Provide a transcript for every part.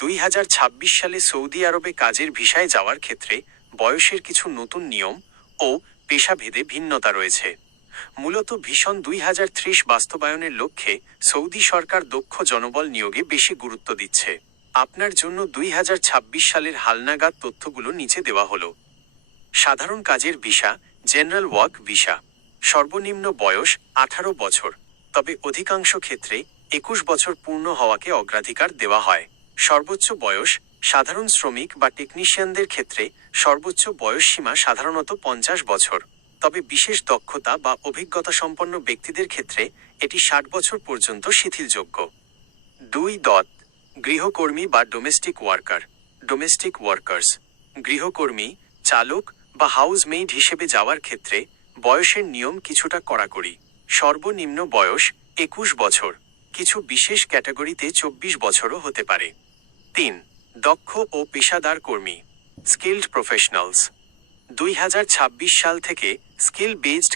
2026 সালে সৌদি আরবে কাজের ভিসায় যাওয়ার ক্ষেত্রে বয়সের কিছু নতুন নিয়ম ও পেশাভেদে ভিন্নতা রয়েছে। মূলত ভিশন 2030 বাস্তবায়নের লক্ষ্যে সৌদি সরকার দক্ষ জনবল নিয়োগে বেশি গুরুত্ব দিচ্ছে। আপনার জন্য 2026 সালের হালনাগাদ তথ্যগুলো নিচে দেওয়া হলো। সাধারণ কাজের ভিসা, জেনারেল ওয়ার্ক ভিসা। সর্বনিম্ন বয়স 18 বছর, তবে অধিকাংশ ক্ষেত্রে 21 বছর পূর্ণ হওয়াকে অগ্রাধিকার দেওয়া হয়। সর্বোচ্চ বয়স, সাধারণ শ্রমিক বা টেকনিশিয়ানদের ক্ষেত্রে সর্বোচ্চ বয়স সীমা সাধারণত 50 বছর, তবে বিশেষ দক্ষতা বা অভিজ্ঞতা সম্পন্ন ব্যক্তিদের ক্ষেত্রে এটি 60 বছর পর্যন্ত শিথিলযোগ্য। 2. গৃহকর্মী বা ডোমেস্টিক ওয়ার্কার। ডোমেস্টিক ওয়ার্কার্স, গৃহকর্মী, চালক বা হাউসমেইড হিসেবে যাওয়ার ক্ষেত্রে বয়সের নিয়ম কিছুটা কড়াকড়ি। সর্বনিম্ন বয়স 21 বছর, কিছু বিশেষ ক্যাটাগরিতে 24 বছরও হতে পারে। 3. দক্ষ ও পেশাদার কর্মী, স্কিল্ড প্রফেশনালস। 2026 সাল থেকে স্কিল বেসড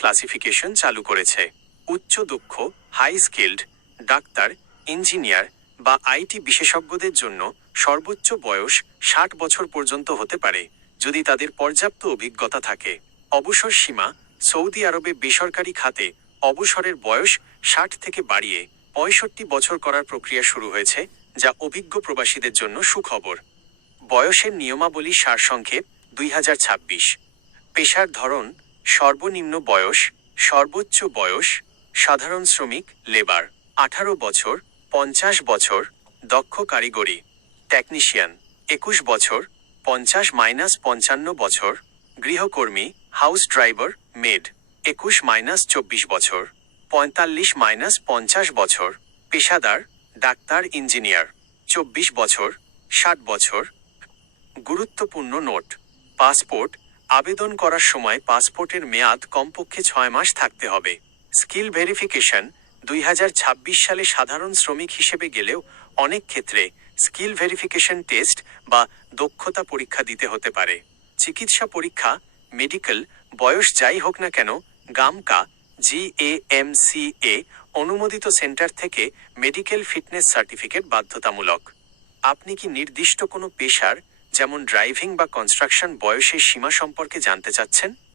ক্লাসিফিকেশন চালু করেছে। উচ্চ দক্ষ, হাই স্কিল্ড, ডাক্তার, ইঞ্জিনিয়ার বা আইটি বিশেষজ্ঞদের জন্য সর্বোচ্চ বয়স 60 বছর পর্যন্ত হতে পারে, যদি তাদের পর্যাপ্ত অভিজ্ঞতা থাকে। অবসর সীমা, সৌদি আরবে বেসরকারি খাতে অবসরের বয়স 60 থেকে বাড়িয়ে 65 বছর করার প্রক্রিয়া শুরু হয়েছে, যা অভিজ্ঞ প্রবাসীদের জন্য সুখবর। বয়সের নিয়মাবলী সারসংক্ষেপ 2026। পেশার ধরন, সর্বনিম্ন বয়স, সর্বোচ্চ বয়স, সাধারণ শ্রমিক লেবার 18 বছর, 50 বছর, দক্ষ কারিগরি টেকনিশিয়ান 21 বছর, 50-55 বছর, গৃহকর্মী হাউস ড্রাইভার মেড 21-24 বছর, 45-50 বছর, পেশাদার ডাক্তার ইঞ্জিনিয়ার 24 বছর, 60 বছর। গুরুত্বপূর্ণ নোট: পাসপোর্ট আবেদন করার সময় পাসপোর্টের মেয়াদ কমপক্ষে 6 মাস থাকতে হবে। স্কিল ভেরিফিকেশন 2026 সালে সাধারণ শ্রমিক হিসেবে গেলেও অনেক ক্ষেত্রে স্কিল ভেরিফিকেশন টেস্ট বা দক্ষতা পরীক্ষা দিতে হতে পারে। চিকিৎসা পরীক্ষা, মেডিকেল, বয়স যাই হোক না কেন, GAMCA অনুমোদিত সেন্টার থেকে মেডিকেল ফিটনেস সার্টিফিকেট বাধ্যতামূলক। আপনি কি নির্দিষ্ট কোনো পেশার, যেমন ড্রাইভিং বা কনস্ট্রাকশন বয়সের সীমা সম্পর্কে জানতে চাচ্ছেন?